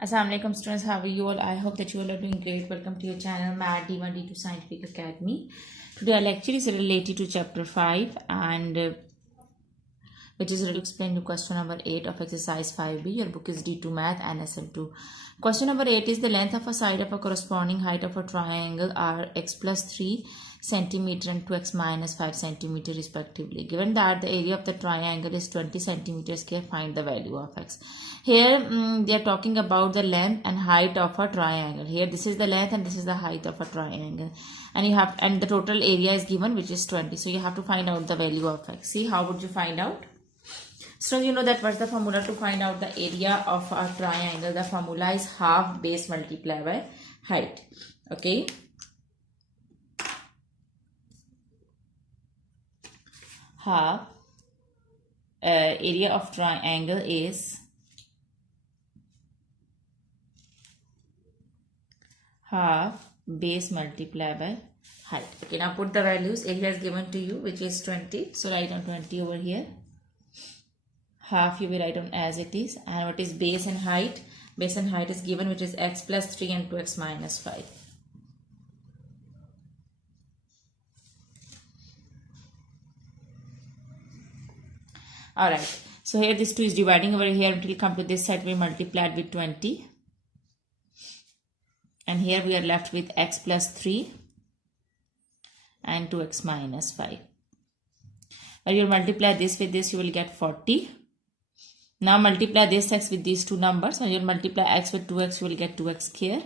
Assalamualaikum students, how are you all? I hope that you all are doing great. Welcome to your channel Math D1 D2 Scientific Academy. Today our lecture is related to chapter 5 and which is explained to question number 8 of exercise 5b. Your book is D2 Math and SL2. Question number 8 is the length of a side of a corresponding height of a triangle are x plus 3 centimeter and 2x minus 5 centimeter respectively. Given that the area of the triangle is 20 centimeters square, find the value of x. Here they are talking about the length and height of a triangle. Here this is the length and this is the height of a triangle, and the total area is given, which is 20. So you have to find out the value of x. See, how would you find out? So you know that what's the formula to find out the area of a triangle? The formula is half base multiplied by height. Okay. Half area of triangle is half base multiplied by height. Okay, now put the values. Area is given to you, which is 20. So write on 20 over here. Half you will write on as it is. And what is base and height? Base and height is given, which is x plus 3 and 2x minus 5. Alright, so here this 2 is dividing over here until come to this side, we multiplied with 20. And here we are left with x plus 3 and 2x minus 5. When you multiply this with this, you will get 40. Now multiply this x with these two numbers. When you multiply x with 2x, you will get 2x square.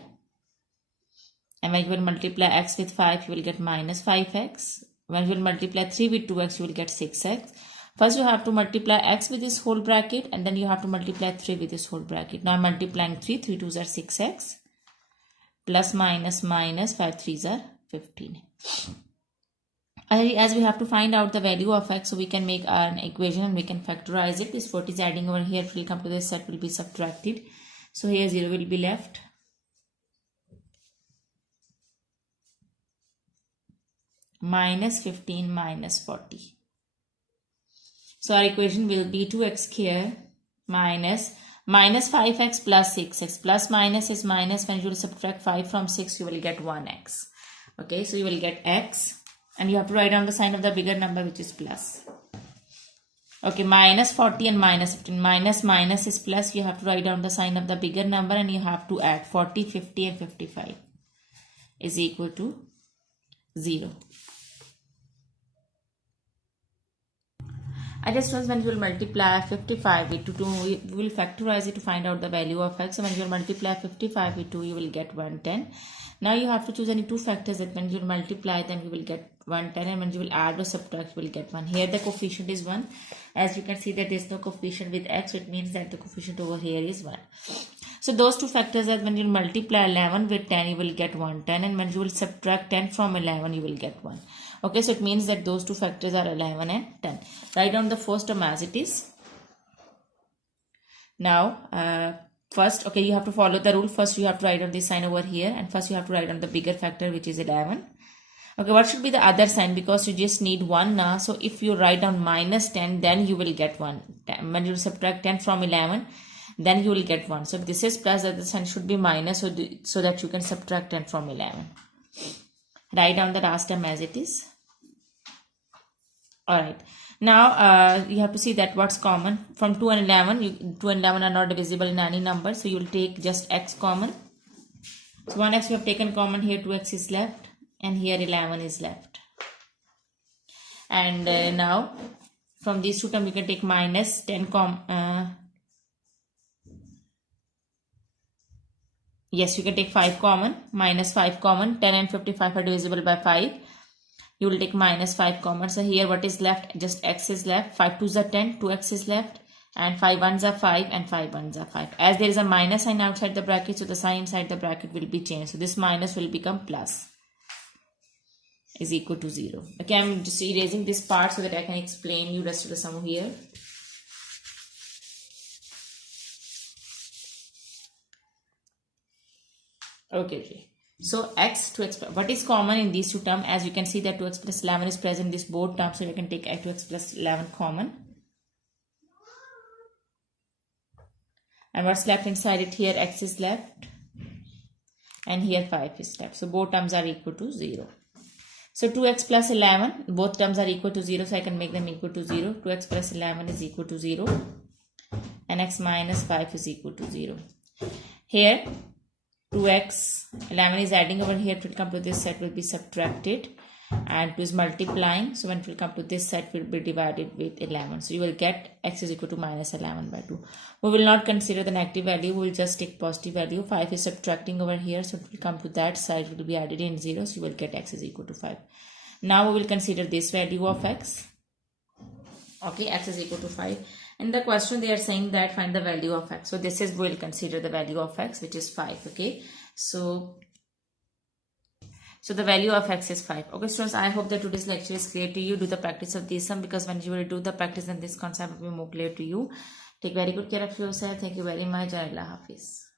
And when you will multiply x with 5, you will get minus 5x. When you will multiply 3 with 2x, you will get 6x. First you have to multiply x with this whole bracket, and then you have to multiply 3 with this whole bracket. Now I'm multiplying 3 2s are 6x. Plus minus minus 5 3s are 15. As we have to find out the value of x, so we can make an equation and we can factorize it. This 40 is adding over here, it will come to this set, will be subtracted. So here 0 will be left. Minus 15 minus 40. So our equation will be 2x square minus 5x plus 6x. Plus minus is minus. When you will subtract 5 from 6, you will get 1x. Okay, so you will get x. And you have to write down the sign of the bigger number, which is plus. Okay, minus 40 and minus 15. Minus is plus. You have to write down the sign of the bigger number and you have to add 40, 50 and 55 is equal to 0. I just was when you will multiply 55 with 2, we will factorize it to find out the value of x. So when you will multiply 55 with 2, you will get 110. Now you have to choose any two factors that when you will multiply, then you will get 110, and when you will add or subtract, you will get 1. Here the coefficient is 1. As you can see that there is no coefficient with x, so it means that the coefficient over here is 1. So those two factors are when you multiply 11 with 10, you will get 110, and when you will subtract 10 from 11, you will get 1. Okay, so it means that those two factors are 11 and 10. Write down the first term as it is. Now, first, okay, you have to follow the rule. First, you have to write down this sign over here, and first you have to write down the bigger factor, which is 11. Okay, what should be the other sign? Because you just need 1 now. So if you write down minus 10, then you will get 1. When you subtract 10 from 11, then you will get 1. So if this is plus, that the sign should be minus, so that you can subtract 10 from 11. Write down the last term as it is. Alright. Now you have to see that what's common. From 2 and 11, 2 and 11 are not divisible in any number. So you will take just x common. So 1x you have taken common here, 2x is left. And here 11 is left. And now from these two terms you can take minus 10 yes, you can take 5 common, minus 5 common. 10 and 55 are divisible by 5. You will take minus 5 common. So here what is left? Just x is left. 5 2s are 10, 2x is left. And 5 1s are 5 and 5 1s are 5. As there is a minus sign outside the bracket, so the sign inside the bracket will be changed. So this minus will become plus. Is equal to 0. Okay, I'm just erasing this part so that I can explain you rest of the sum here. Okay. So x to x, what is common in these two terms? As you can see that 2x plus 11 is present in this both terms, so you can take 2x plus 11 common. And what's left inside it here? X is left. And here 5 is left. So both terms are equal to 0. So 2x plus 11, both terms are equal to 0. So I can make them equal to 0. 2x plus 11 is equal to 0. And x minus 5 is equal to 0. Here 2x, 11 is adding over here. It will come to this side, will be subtracted. And 2 is multiplying. So when it will come to this side, will be divided with 11. So you will get x is equal to minus 11 by 2. We will not consider the negative value. We will just take positive value. 5 is subtracting over here. So it will come to that side. It will be added in 0. So you will get x is equal to 5. Now we will consider this value of x. Okay, x is equal to 5. In the question they are saying that find the value of x. So this is, we will consider the value of x, which is 5. Okay. So the value of x is 5. Okay students, I hope that today's lecture is clear to you. Do the practice of this sum, because when you will do the practice, then this concept will be more clear to you. Take very good care of yourself. Thank you very much. Allah Hafiz.